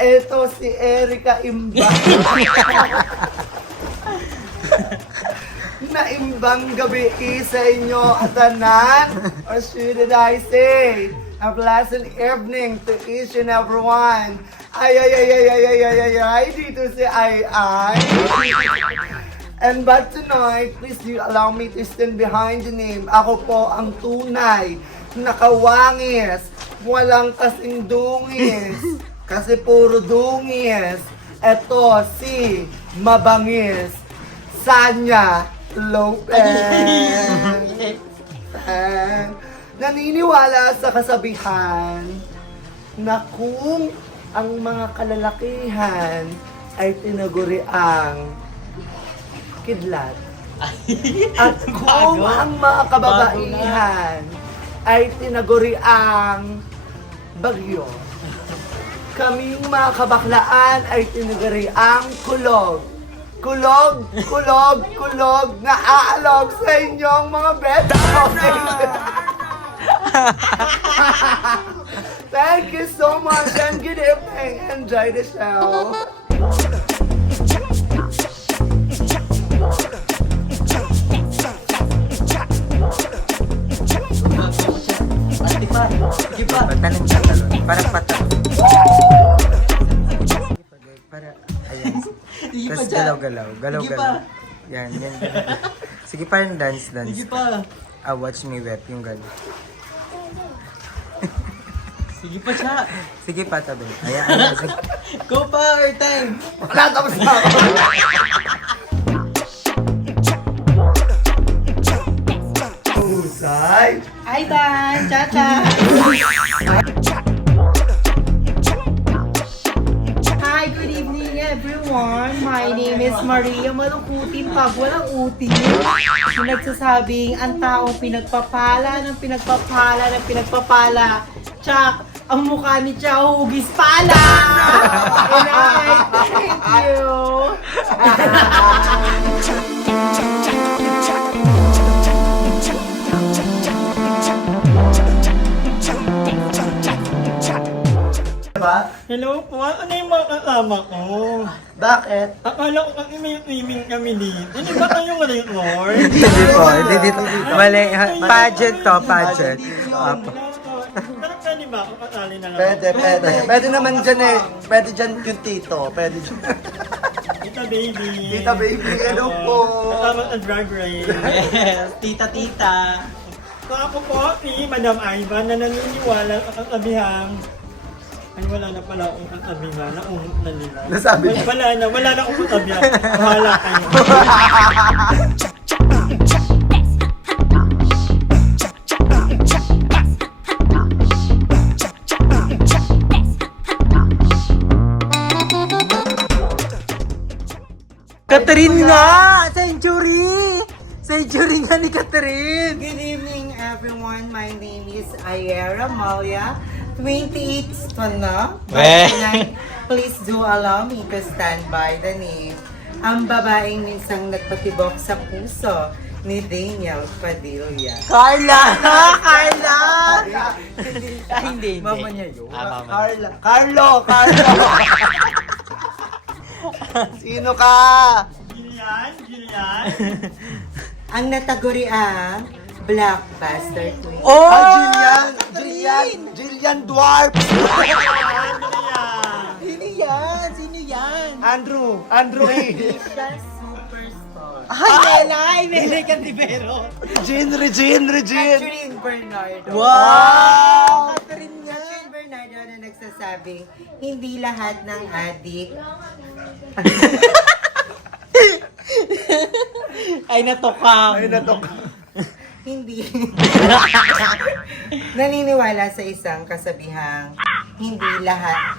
Eto si Erica Imbang. Na imbang gabi sa inyo atanan. Or should I say, a pleasant evening to each and everyone. Ay, dito si Ay. And but tonight, please do allow me to stand behind the name. Ako po ang tunay, nakawangis, walang kasing dungis. Kasi puro dungis. Eto si Mabangis, Sanya Lopez. Naniniwala sa kasabihan na kung ang mga kalalakihan ay tinaguriang kidlat at kung ang mga kababaihan ay tinaguriang bagyo, kaming mga kabaklaan ay tinaguriang kulog. Kulog na aalog sa inyong mga beta. Thank you so much and good evening. Enjoy the show. Sige pa. Talon siya, talon. Parang patal. Para, ayan. Tapos galaw-galaw. Galaw-galaw. Yan. Sige pa yung dance. Sige pa. Watch me wet yung galaw. Sige pa siya. Sige pa, tabi. Ayan. Sige. Go pa, our time. Wala, tapos na ako. Usay. Hi, Dan! Cha-cha! Hi, good evening everyone. My name is Maria Malukutin pag walang utin. Yung nagsasabing ang taong pinagpapala ng pinagpapala ng pinagpapala. Tsak, ang mukha ni Chow hugis pala! And I thank you! Diba? Hello po, ano yung mga kasama ko? Bakit? Akala ko kasi may swimming kami dito. Hindi ba kayong resort? Hindi po. Hindi dito. Mali. Pageant to, pageant. Apo. Pero pwede ba ako kasali na lang? Pwede. Pwede naman dyan eh. Pwede dyan yung tito. Pwede dyan. Tita baby. Tita baby, ano po? Kasama sa drag race. Yes, tita. So ako po, si Madam Ivan na naniniwala sa kasabihang ay wala na pala akong kasabihan, naungot na nila. Nasabi niya. Wala na akong kasabihan. Bahala kayo. Catherine nga! Century! Century nga ni Catherine! Good evening everyone. My name is Ayera Malia. 28 pa na. Please do allow me to stand by the name. Ang babaeng minsang nagpatibok sa puso ni Daniel Padilla. Carla! Carla! Hindi. Mama niya yun. Mama. Carlo! Sino ka? Jillian? Ang nataguriang Blockbuster Queen. Oh! Jillian Dwarf! Sino yan? Andrew E. Siya superstar. Ay, Nene Cantivero! Regine! Catherine Bernardo. Wow! Catherine nga! Catherine Bernardo na nagsasabing hindi lahat ng adik Ay, natokang! Ay, natok. hindi naniniwala sa isang kasabihang hindi lahat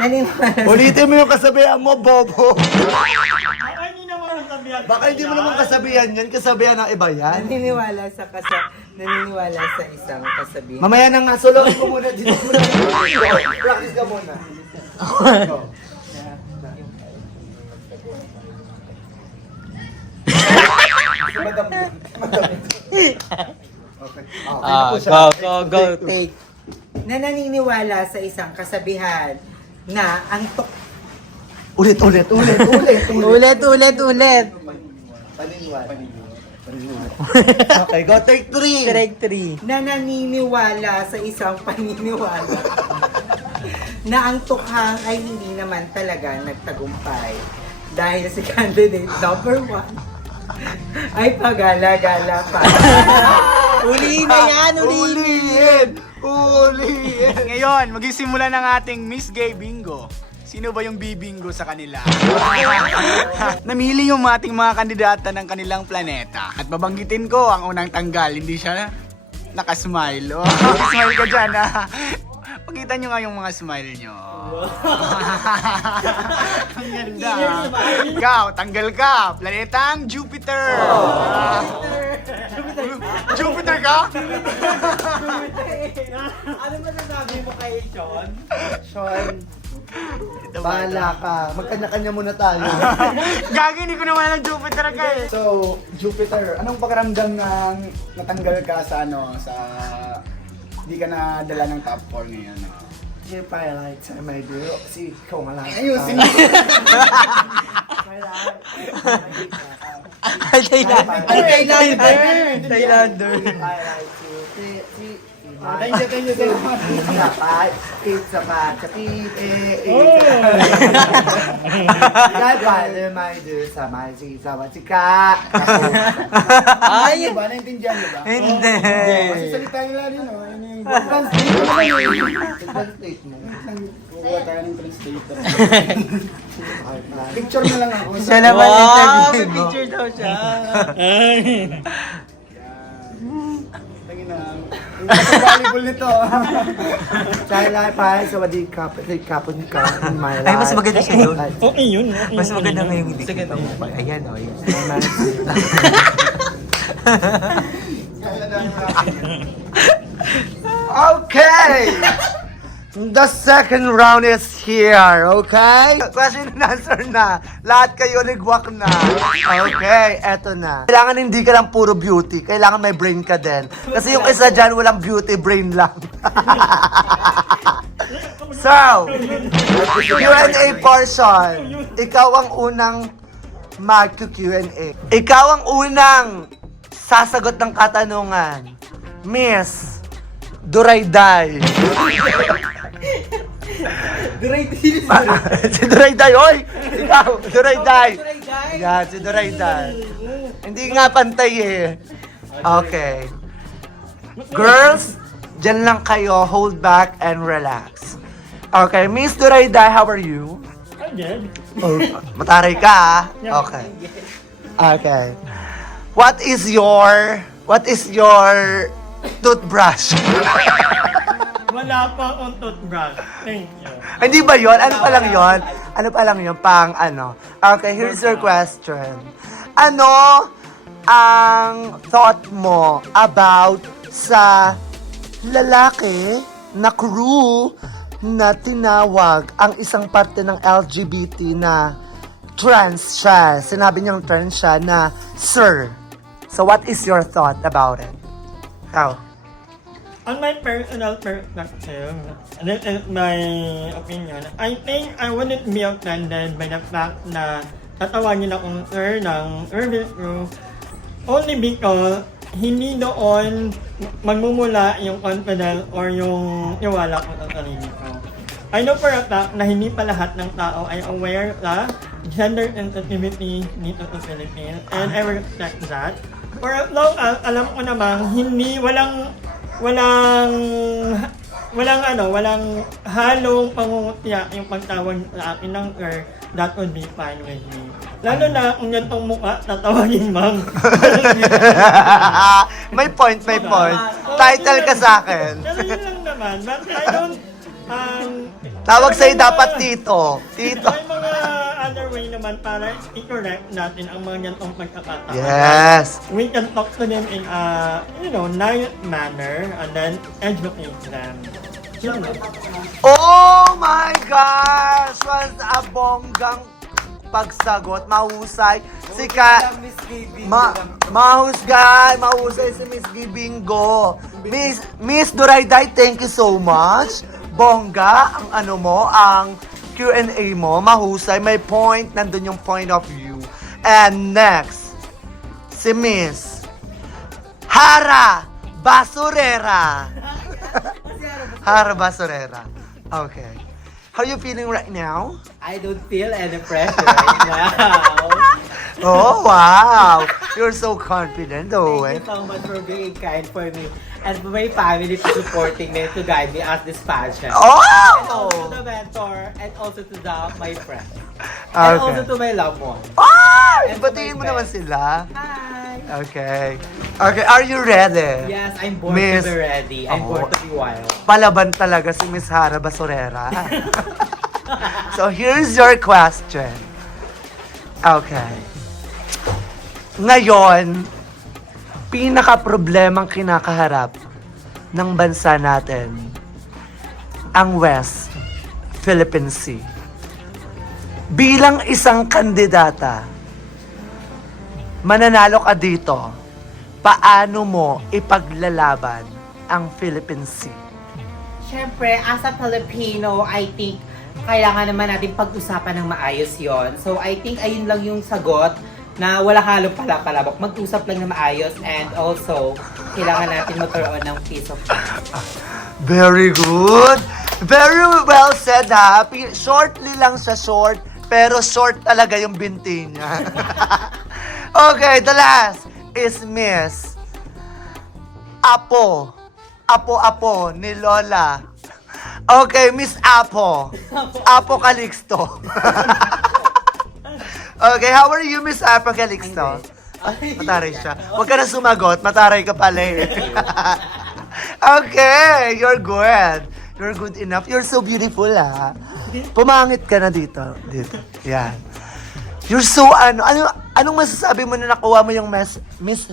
naniniwala Ulitin mo yung kasabihan mo, Bobo. Ay, hindi naman kasabihan. Baka hindi mo naman kasabihan yan, kasabihan ng iba yan. naniniwala sa isang kasabihan. Mamaya na nga, soloin ko muna dito. Practice ka muna. Madam. Okay. Go, take. Na naniniwala sa isang kasabihan, na ang Ulit. Ulit. Okay, go take 3. Direct 3. na naniniwala sa isang paniniwala na ang tukhang ay hindi naman talaga nagtagumpay dahil si candidate number 1 ay pagala-gala pa. Uli na yan, Ulihin! Ngayon, magsisimula ng ating Miss Gay Bingo. Sino ba yung bibingo sa kanila? Namili yung ating mga kandidata ng kanilang planeta. At babanggitin ko ang unang tanggal. Hindi siya nakasmile. Oh, smile ka dyan, ha? Pakita nyo nga yung mga smile nyo. Ang ganda. Ikaw, tanggal ka. Planetang Jupiter. Jupiter ka? Ano masasabi mo kay Sean? Sean, bahala ka. Magkanya-kanya muna tayo. Gagi, hindi ko naman alam Jupiter ka eh. So, Jupiter, anong pakiramdam ng natanggal ka sa hindi ka na dala ng top 4 ngayon? Yung highlights ay may dulo. Si ikaw nga lang. Ayusin mo! Thailander. Pizza pa. Kaya may dulo sa may sika. Ay, ba? Naintindihan mo ba? Hindi. Kasi salita nila rin, no? Yun yung Translate mo. kukuha tayo ng translator. Picture na lang ako. Siya naman Wow, interview may mo. picture daw siya. Tingin na. Ang volleyball nito. Dahil lahat pa sa wadi kapon ka in my life. Ay, mas maganda siya doon. Okay yun. Okay Mas yun. maganda nga yung hindi kita mo pa. Ayan, o. Yun. Okay! The second round is here, okay? Question and answer na. Lahat kayo nagwak na. Okay, eto na. Kailangan hindi ka lang puro beauty. Kailangan may brain ka din. Kasi yung isa dyan, walang beauty, brain lang. So, Q&A portion. Ikaw ang unang mag-Q&A. Ikaw ang unang sasagot ng katanungan. Miss Durayday. Si Durayday, oy! Ikaw, Durayday. Yan, si Durayday. Hindi nga pantay eh. Okay. Girls, dyan lang kayo. Hold back and relax. Okay, Miss Durayday, how are you? I'm good. Oh, mataray ka, ah. Okay. Okay. What is your toothbrush? Wala pa akong toothbrush. Thank you. Hindi ba yon? Ano pa lang yon? Ano pa lang yon? Pang ano? Okay, here's your question. Ano ang thought mo about sa lalaki na crew na tinawag ang isang parte ng LGBT na trans siya? Sinabi niyang trans siya na sir. So what is your thought about it? Ikaw. On my personal perspective, this is my opinion. I think I wouldn't be offended by the fact na tatawagin akong sir ng urban crew only because hindi doon magmumula yung confidence or yung iwala ko sa sarili ko. I know for a fact na hindi pa lahat ng tao ay aware sa gender sensitivity dito sa Philippines and I respect that. For as long as alam ko namang walang halong pangungutya yung pagtawag sa akin ng sir, that would be fine with me. Lalo na kung yan tong mukha, tatawagin ma'am. May point. Title ka sa akin. Pero yun lang naman, but I don't, Tawag sa'yo dapat tito. Tito. may mga other way naman para i-correct natin ang mga gantong pagkakataon. Yes. We can talk to them in a, nice manner and then educate them. Yun lang. Oh my gosh! Was a bonggang pagsagot. Mahusay. Mahusay si Miss Gibingo. Miss Durayday, thank you so much. Bongga, ang Q&A mo, mahusay, may point, nandun yung point of view. And next, si Miss Hara Basurera. Hara Basurera. Okay. How are you feeling right now? I don't feel any pressure right now. Oh, wow. You're so confident, though. Thank you so much for being kind for me and for my family for supporting me to guide me at this pageant. And also Oh! to the mentor and also to my friends. And also Okay. to my loved ones. Ah! And Batiin mo to my naman friends. sila. Hi! Okay. Okay, are you ready? Yes, I'm born Miss- to be ready. I'm Oh. born to be wild. Palaban talaga si Miss Hara Basurera. So, here's your question. Okay. Ngayon, pinaka-problemang kinakaharap ng bansa natin ang West Philippine Sea. Bilang isang kandidata, mananalo ka dito, paano mo ipaglalaban ang Philippine Sea? Siyempre, as a Filipino, I think kailangan naman natin pag-usapan ng maayos yon. So, I think ayun lang yung sagot na wala halong palabok. Mag-usap lang na maayos and also, kailangan natin magkaroon ng peace of mind. Very good. Very well said, ha. Shortly lang siya short, pero short talaga yung binti niya. Okay, the last is Miss Apo. Apo ni Lola. Okay, Miss Apo. Apo Calixto. Okay, how are you, Miss Apo Calixto? Ay, mataray siya. Huwag ka na sumagot, mataray ka pala eh. Okay, you're good. You're good enough. You're so beautiful, ha? Pumangit ka na dito. Dito. Yan. You're so, anong masasabi mo na nakuha mo yung Miss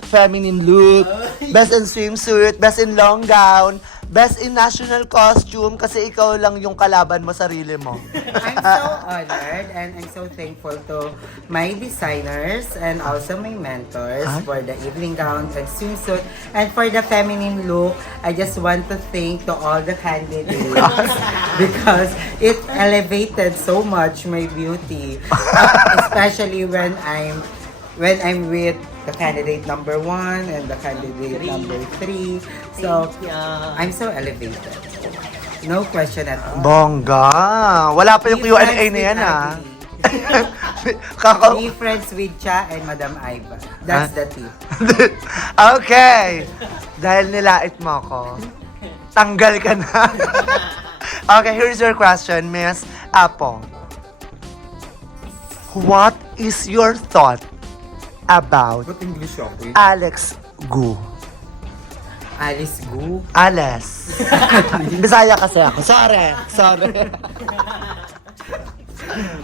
Feminine look, best in swimsuit, best in long gown, best in national costume, kasi ikaw lang yung kalaban mo, sarili mo. I'm so honored and I'm so thankful to my designers and also my mentors for the evening gowns and swimsuit and for the feminine look. I just want to thank to all the candidates because it elevated so much my beauty, especially when I'm with the candidate number 1 and the candidate number 3. So I'm so elevated. No question at all. Bongga! Wala pa yung Be Q&A friends na yan, with ha? Ugly. Be friends with Cha and Madam Aiba. That's the tip. Okay. Dahil nilait mo ako, tanggal ka na. Okay, here's your question, Miss Apo. What is your thought about English ako Alex Gu? Alice Gu. Ales. Bisaya kasi ako. Sorry.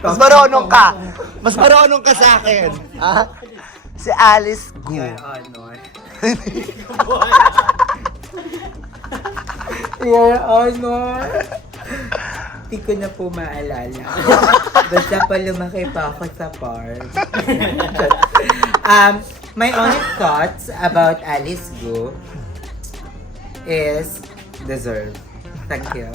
Mas marunong ka. Mas marunong ka sa akin. Ha? Si Alice Gu. Your Honor. Your Honor. Hindi ko na po maalala. Basta pa lumaki pa ako sa park. My only thoughts about Alice Gu is deserve. Thank you.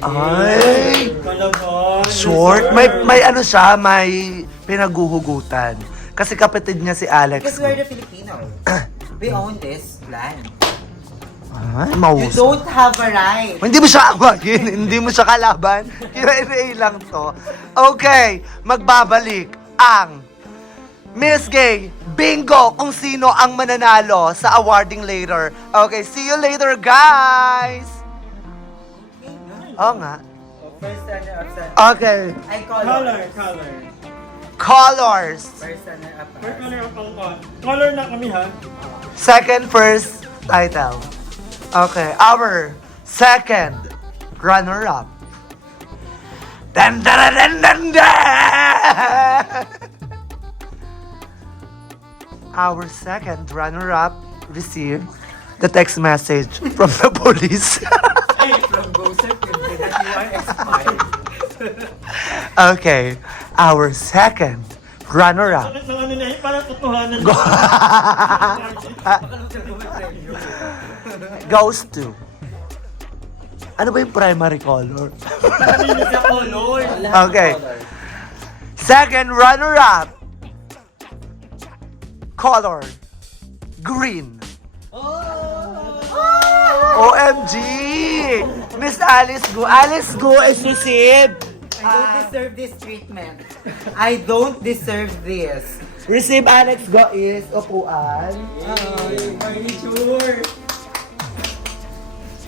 Ay! Palaban. Short? May ano siya, may pinaguhugutan. Kasi kapatid niya si Alex. Because we're the Filipinos. We own this land. Ay, You maus. don't have a right. Hindi mo siya awagin, hindi mo siya kalaban. Q&A lang to. Okay, magbabalik ang Miss Gay Bingo kung sino ang mananalo sa awarding later. Okay, see you later, guys! Oo nga. First runner-up sa... Okay, I call Color. colors. First runner-up. First color of ang color na kami ha. Second, first title. Okay, our second runner-up. Dan dan dan dan dan! Our second runner-up received the text message from the police. From Joseph, that you are expired. Okay, our second runner-up Bakit ng ano na yun? Parang tutuhanan. goes to Ano ba yung primary color? Sa color. Okay. Second runner-up. Color. Green. OMG! Miss Alice Go. Alice Go is received. I don't deserve this treatment. I don't deserve this. Receive Alex Go is upuan. Furniture.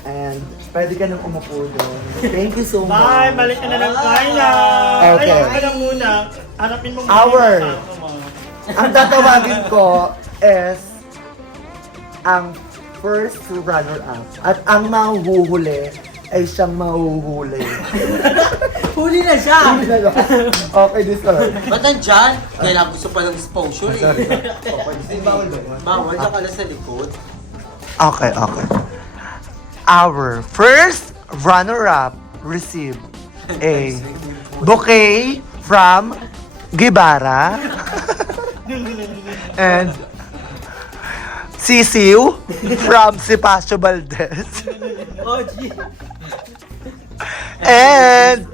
And pwede ka nang umupo doon. Thank you so much. Bye! Balik ka na ng final! Okay. Ay, ka lang muna. Harapin mo muna Hour. yung kasama mo. Ang tatawagin ko is ang first runner-up. At ang mahuhuli ay siyang mahuhuli. Huli na siya! Okay, this one. Ba't nandyan? Kailangan gusto pa ng exposure eh. Bawal ka pala sa likod. Okay, okay. Our first runner-up received a bouquet from Gibara and Sisiu from Sipacio Valdez and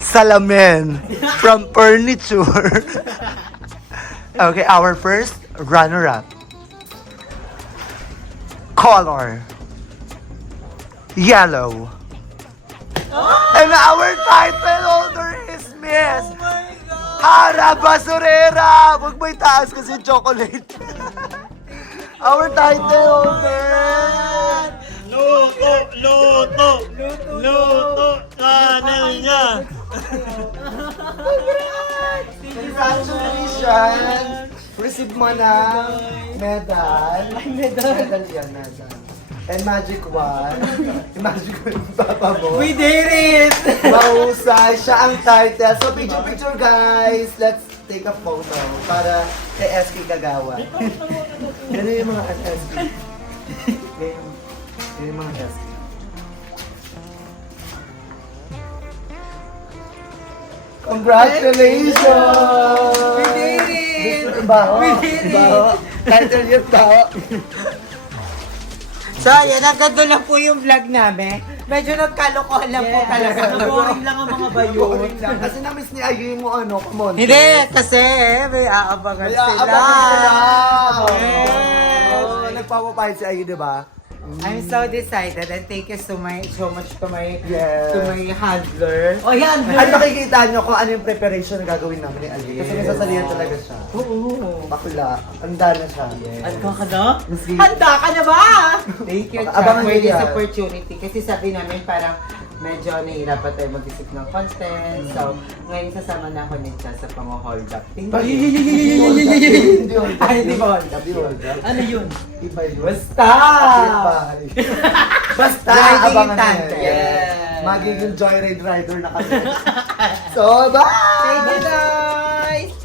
Salamin from Furniture. Okay, our first runner-up. Color. Yellow. And our title holder is Miss Ara Basurera. Huwag mo itaas kasi chocolate. Our title holder. Luto! Channel niya! Congratulations! Receive mo na medal. Medal yan, medal. And magic wand. Magic wand, papa mo. We did it! Mahusay siya ang title. So, picture guys. Let's take a photo para kay SK Kagawa. Ganun yung mga SK. Ganun yung mga SK. Congratulations! We did it! Baho. We did it! Baho. Title yun, baho. So, ayan, hanggang doon lang po yung vlog namin. Medyo nagkalokohan lang po talaga. Boring lang ang mga bayo. Boring lang. Kasi na-miss ni Ayu yung ano, come on. Hindi, kasi may aabangan May sila. aabangan sila. Yes. Oh, nagpapapahid si Ayu, di ba? I'm so decided and thank you so much to my Yes. handler. Oh, yan! At makikita nyo kung ano yung preparation na gagawin namin ni Ayu. Kasi may sasalihan talaga siya. Oo. Bakla. Handa na siya. Handa ka na? Mas gi- Handa ka na ba? Thank you, Abangan for nyo this yan. opportunity. Kasi sabi namin parang medyo nahihirapan tayo mag-isip ng content. So, ngayon sasama na ako ni Cha sa pang-hold up. Hindi hold up. Ay, hindi ba hold up? Hindi hold up. Ano yun? Iba yun. Basta! Kapitbahay. Basta, Riding abangan in nyo. tandem. Yes. Magiging joyride rider na kami. So, bye! Thank you guys!